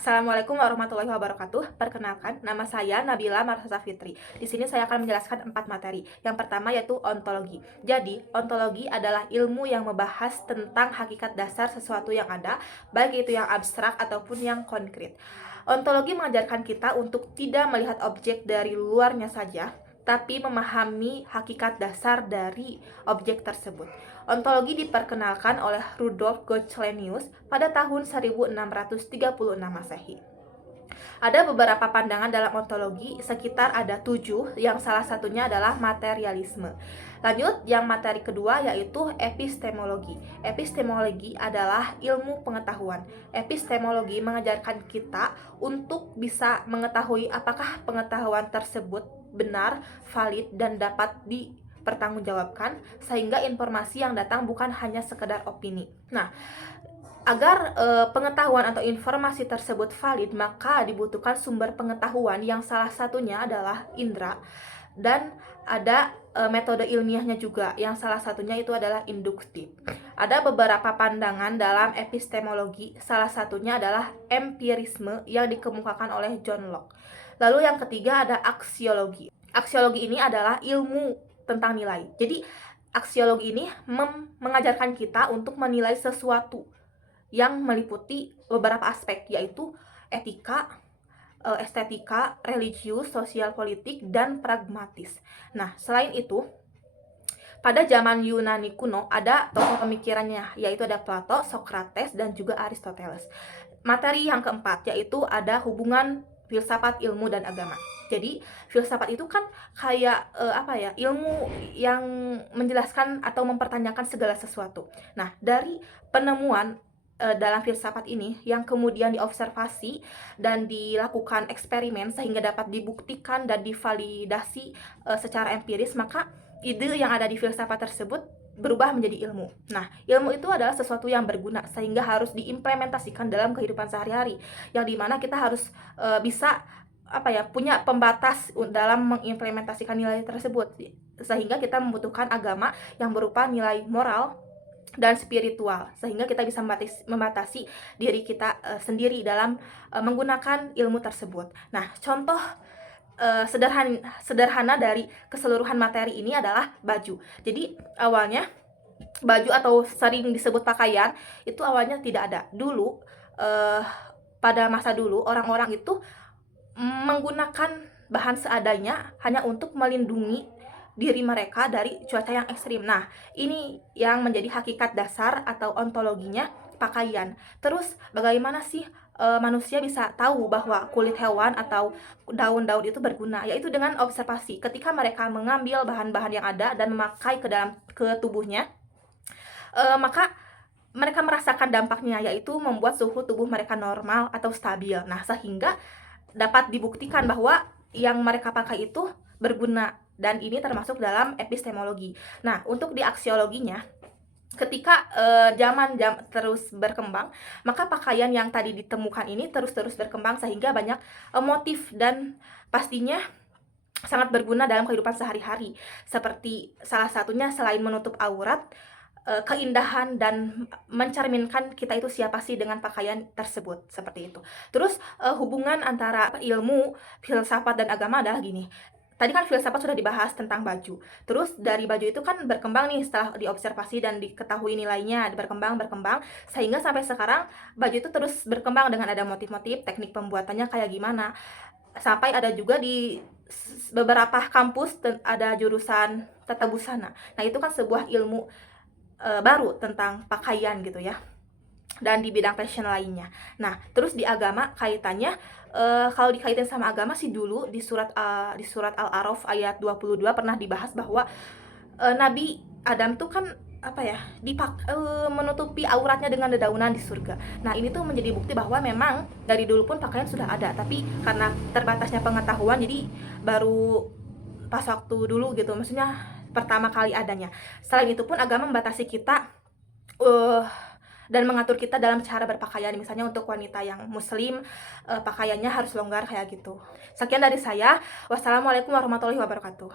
Assalamualaikum warahmatullahi wabarakatuh. Perkenalkan, nama saya Nabila Marsha Fitri. Di sini saya akan menjelaskan 4 materi. Yang pertama yaitu ontologi. Jadi, ontologi adalah ilmu yang membahas tentang hakikat dasar sesuatu yang ada, baik itu yang abstrak ataupun yang konkret. Ontologi mengajarkan kita untuk tidak melihat objek dari luarnya saja, tapi memahami hakikat dasar dari objek tersebut. Ontologi diperkenalkan oleh Rudolf Goclenius pada tahun 1636 Masehi. Ada beberapa pandangan dalam ontologi, sekitar ada 7, yang salah satunya adalah materialisme. Lanjut, yang materi kedua yaitu epistemologi. Epistemologi adalah ilmu pengetahuan. Epistemologi mengajarkan kita untuk bisa mengetahui apakah pengetahuan tersebut benar, valid, dan dapat dipertanggungjawabkan, sehingga informasi yang datang bukan hanya sekedar opini. Nah, agar pengetahuan atau informasi tersebut valid, maka dibutuhkan sumber pengetahuan yang salah satunya adalah indera, dan ada metode ilmiahnya juga, yang salah satunya itu adalah induktif. Ada beberapa pandangan dalam epistemologi, salah satunya adalah empirisme yang dikemukakan oleh John Locke. Lalu yang ketiga ada aksiologi. Aksiologi ini adalah ilmu tentang nilai. Jadi aksiologi ini mengajarkan kita untuk menilai sesuatu yang meliputi beberapa aspek, yaitu etika, estetika, religius, sosial politik, dan pragmatis. Nah, selain itu, pada zaman Yunani kuno ada tokoh pemikirannya, yaitu ada Plato, Socrates, dan juga Aristoteles. Materi yang keempat yaitu ada hubungan filsafat, ilmu, dan agama. Jadi filsafat itu kan kayak ilmu yang menjelaskan atau mempertanyakan segala sesuatu. Nah, dari penemuan dalam filsafat ini yang kemudian diobservasi dan dilakukan eksperimen sehingga dapat dibuktikan dan divalidasi secara empiris, maka ide yang ada di filsafat tersebut berubah menjadi ilmu. Nah, ilmu itu adalah sesuatu yang berguna sehingga harus diimplementasikan dalam kehidupan sehari-hari, yang dimana kita harus bisa punya pembatas dalam mengimplementasikan nilai tersebut, sehingga kita membutuhkan agama yang berupa nilai moral dan spiritual, sehingga kita bisa membatasi diri kita sendiri dalam menggunakan ilmu tersebut. Nah, contoh sederhana dari keseluruhan materi ini adalah baju. Jadi awalnya baju atau sering disebut pakaian itu awalnya tidak ada. Dulu pada masa dulu orang-orang itu menggunakan bahan seadanya hanya untuk melindungi diri mereka dari cuaca yang ekstrim. Nah, ini yang menjadi hakikat dasar atau ontologinya pakaian. Terus bagaimana sih manusia bisa tahu bahwa kulit hewan atau daun-daun itu berguna? Yaitu dengan observasi. Ketika mereka mengambil bahan-bahan yang ada dan memakai ke tubuhnya, maka mereka merasakan dampaknya, yaitu membuat suhu tubuh mereka normal atau stabil. Nah, sehingga dapat dibuktikan bahwa yang mereka pakai itu berguna, dan ini termasuk dalam epistemologi. Nah, untuk di aksiologinya, ketika zaman terus berkembang, maka pakaian yang tadi ditemukan ini terus berkembang sehingga banyak motif, dan pastinya sangat berguna dalam kehidupan sehari-hari. Seperti salah satunya selain menutup aurat, keindahan dan mencerminkan kita itu siapa sih dengan pakaian tersebut, seperti itu. Terus hubungan antara ilmu, filsafat, dan agama adalah gini. Tadi kan filsafat sudah dibahas tentang baju. Terus dari baju itu kan berkembang nih setelah diobservasi dan diketahui nilainya, berkembang sehingga sampai sekarang baju itu terus berkembang dengan ada motif-motif, teknik pembuatannya kayak gimana. Sampai ada juga di beberapa kampus ada jurusan tata busana. Nah, itu kan sebuah ilmu baru tentang pakaian gitu ya, dan di bidang fashion lainnya. Nah, terus di agama kaitannya, kalau dikaitin sama agama sih dulu di surat Al-A'raf ayat 22 pernah dibahas bahwa Nabi Adam tuh kan menutupi auratnya dengan dedaunan di surga. Nah, ini tuh menjadi bukti bahwa memang dari dulu pun pakaian sudah ada, tapi karena terbatasnya pengetahuan jadi baru pas waktu dulu gitu, maksudnya pertama kali adanya. Selain itu pun agama membatasi kita dan mengatur kita dalam cara berpakaian. Misalnya untuk wanita yang muslim, pakaiannya harus longgar kayak gitu. Sekian dari saya. Wassalamualaikum warahmatullahi wabarakatuh.